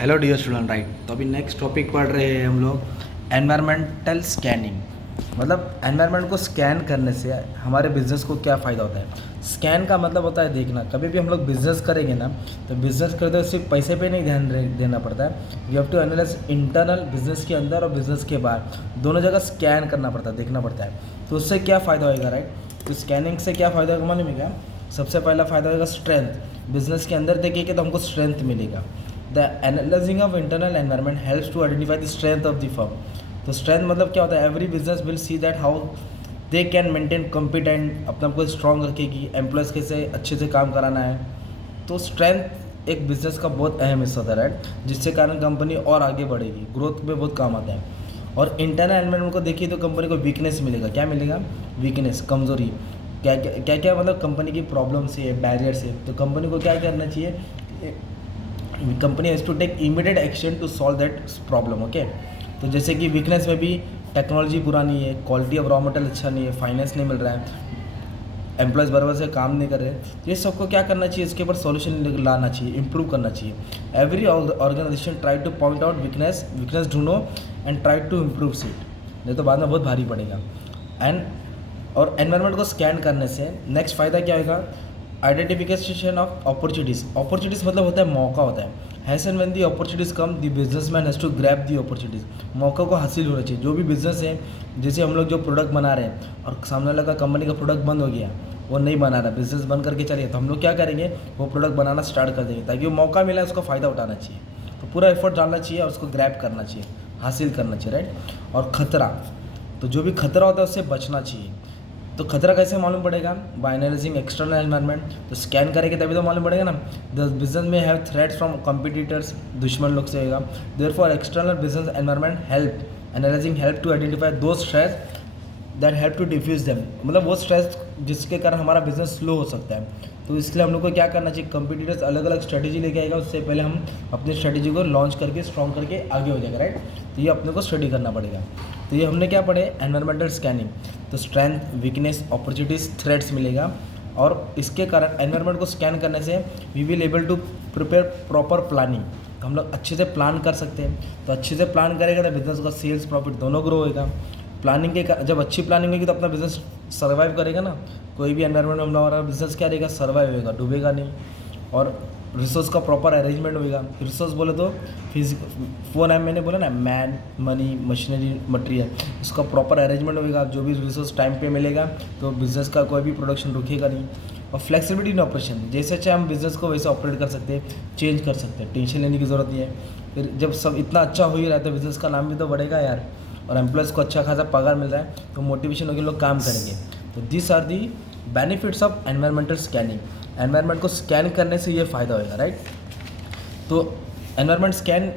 Hello dear student right. तो अभी next topic पढ़ रहे हैं हम लोग एनवायरमेंटल स्कैनिंग। मतलब एनवायरनमेंट को स्कैन करने से हमारे बिजनेस को क्या फ़ायदा होता है। स्कैन का मतलब होता है देखना। कभी भी हम लोग बिजनेस करेंगे ना, तो बिजनेस करते हुए सिर्फ पैसे पे नहीं ध्यान देना पड़ता है। You have to analyse internal business के अंदर और बिजनेस के बाहर दोनों जगह स्कैन करना पड़ता है, देखना पड़ता है। तो उससे क्या फ़ायदा होएगा राइट। तो स्कैनिंग से क्या फ़ायदा होगा मालूम है क्या। सबसे पहला फ़ायदा होगा स्ट्रेंथ। बिजनेस के अंदर देखेंगे तो हमको स्ट्रेंथ मिलेगा। The analysing of internal environment helps to identify the strength of the firm. तो स्ट्रेंथ मतलब क्या होता है, every business will see that how they can maintain competent, अपने आप को स्ट्रॉन्ग रखेगी, एम्प्लॉयज़ कैसे अच्छे से काम कराना है। तो स्ट्रेंथ एक बिजनेस का बहुत अहम हिस्सा होता है राइट, जिससे कारण कंपनी और आगे बढ़ेगी, ग्रोथ में बहुत काम आता है। और इंटरनल एनवायरनमेंट को देखिए तो कंपनी को वीकनेस मिलेगा। क्या मिलेगा? वीकनेस, कमजोरी। क्या मतलब कंपनी की प्रॉब्लम्स है, बैरियर्स है। तो कंपनी को क्या करना चाहिए, company has to take immediate action to solve that problem. Okay, तो जैसे कि वीकनेस में भी टेक्नोलॉजी पुरानी है, क्वालिटी ऑफ रॉ मटेरियल अच्छा नहीं है, फाइनेंस नहीं मिल रहा है, एम्प्लॉयज़ बराबर से काम नहीं कर रहे। तो ये सबको क्या करना चाहिए, इसके ऊपर सॉल्यूशन लाना चाहिए, इंप्रूव करना चाहिए। Every organisation try to point out weakness ढूंढो and try to improve it, नहीं तो बाद में बहुत भारी पड़ेगा। एंड और एनवायरनमेंट को स्कैन करने से नेक्स्ट फ़ायदा क्या होगा, आइडेंटिफिकेशन ऑफ अपॉर्चुनिटीज़। अपॉर्चुनिटीज़ मतलब होता है मौका होता है। Has and when the opportunities come the businessman has to grab the opportunities. मौक़ों को हासिल होना चाहिए। जो भी बिजनेस है, जैसे हम लोग जो प्रोडक्ट बना रहे हैं और सामने वाला का कंपनी का प्रोडक्ट बंद हो गया, वो नहीं बना रहा, बिजनेस बंद करके चलिए, तो हम लोग क्या करेंगे, वो प्रोडक्ट बनाना स्टार्ट कर देंगे, ताकि वो मौका मिला है उसका फ़ायदा उठाना चाहिए। तो पूरा एफर्ट डालना चाहिए और उसको ग्रैब करना चाहिए, हासिल करना चाहिए राइट। और ख़तरा, तो जो भी खतरा होता है उससे बचना चाहिए। तो खतरा कैसे मालूम पड़ेगा, बाय एनालाइजिंग एक्सटर्नल एनवायरनमेंट। तो स्कैन करेंगे तभी तो मालूम पड़ेगा ना। द बिजनेस में हैव थ्रेट्स फ्रॉम कॉम्पिटिटर्स, दुश्मन लोग से होगा। Therefore external business environment help analysing help to identify those stress that help to defuse them. मतलब वो स्ट्रेस जिसके कारण हमारा बिजनेस स्लो हो सकता है। तो इसलिए हम लोग को क्या करना चाहिए, कंपटीटर्स अलग अलग स्ट्रेटेजी लेके आएगा, उससे पहले हम अपनी स्ट्रेटेजी को लॉन्च करके स्ट्रॉन्ग करके आगे हो जाएगा राइट। तो ये अपने को स्टडी करना पड़ेगा। तो ये हमने क्या पढ़े, एनवायरमेंटल स्कैनिंग। तो स्ट्रेंथ, वीकनेस, अपॉर्चुनिटीज, थ्रेट्स मिलेगा। और इसके कारण एनवायरनमेंट को स्कैन करने से we will able to prepare proper planning. तो हम लोग अच्छे से प्लान कर सकते हैं। तो अच्छे से प्लान करेगा तो बिजनेस का सेल्स प्रॉफिट दोनों ग्रो होएगा। प्लानिंग के जब अच्छी प्लानिंग होगी तो अपना बिजनेस सर्वाइव करेगा ना। कोई भी एनवायरनमेंट में हमारा बिजनेस क्या रहेगा, सर्वाइव होएगा, डूबेगा नहीं। और रिसोर्स का प्रॉपर अरेंजमेंट होएगा। रिसोर्स बोले तो फोन है, मैंने बोला ना, मैन, मनी, मशीनरी, मटेरियल, इसका प्रॉपर अरेंजमेंट होएगा। जो भी रिसोर्स टाइम पे मिलेगा तो बिज़नेस का कोई भी प्रोडक्शन रुकेगा नहीं। और फ्लेक्सिबिलिटी इन ऑपरेशन, जैसे चाहे हम बिज़नेस को वैसे ऑपरेट कर सकते हैं, चेंज कर सकते हैं, टेंशन लेने की ज़रूरत नहीं है। फिर जब सब इतना अच्छा हो ही रहा है तो बिज़नेस का नाम भी तो बढ़ेगा यार, और एम्प्लॉयज़ को अच्छा खासा पगार मिल रहा है तो मोटिवेशन होकर लोग काम करेंगे। तो this are the benefits of environmental scanning. Environment को स्कैन करने से ये फ़ायदा होगा राइट। तो environment scan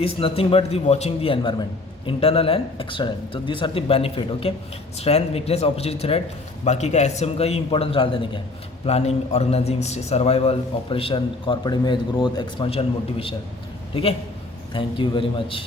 is nothing but the watching the environment, internal and external. तो this are the benefit. Okay, strength, weakness, opportunity, threat. बाकी का एसएम का ही इंपॉर्टेंस डाल देने का है, planning, organising, survival, operation, corporate image, growth, expansion, motivation. ठीक है, थैंक यू वेरी मच।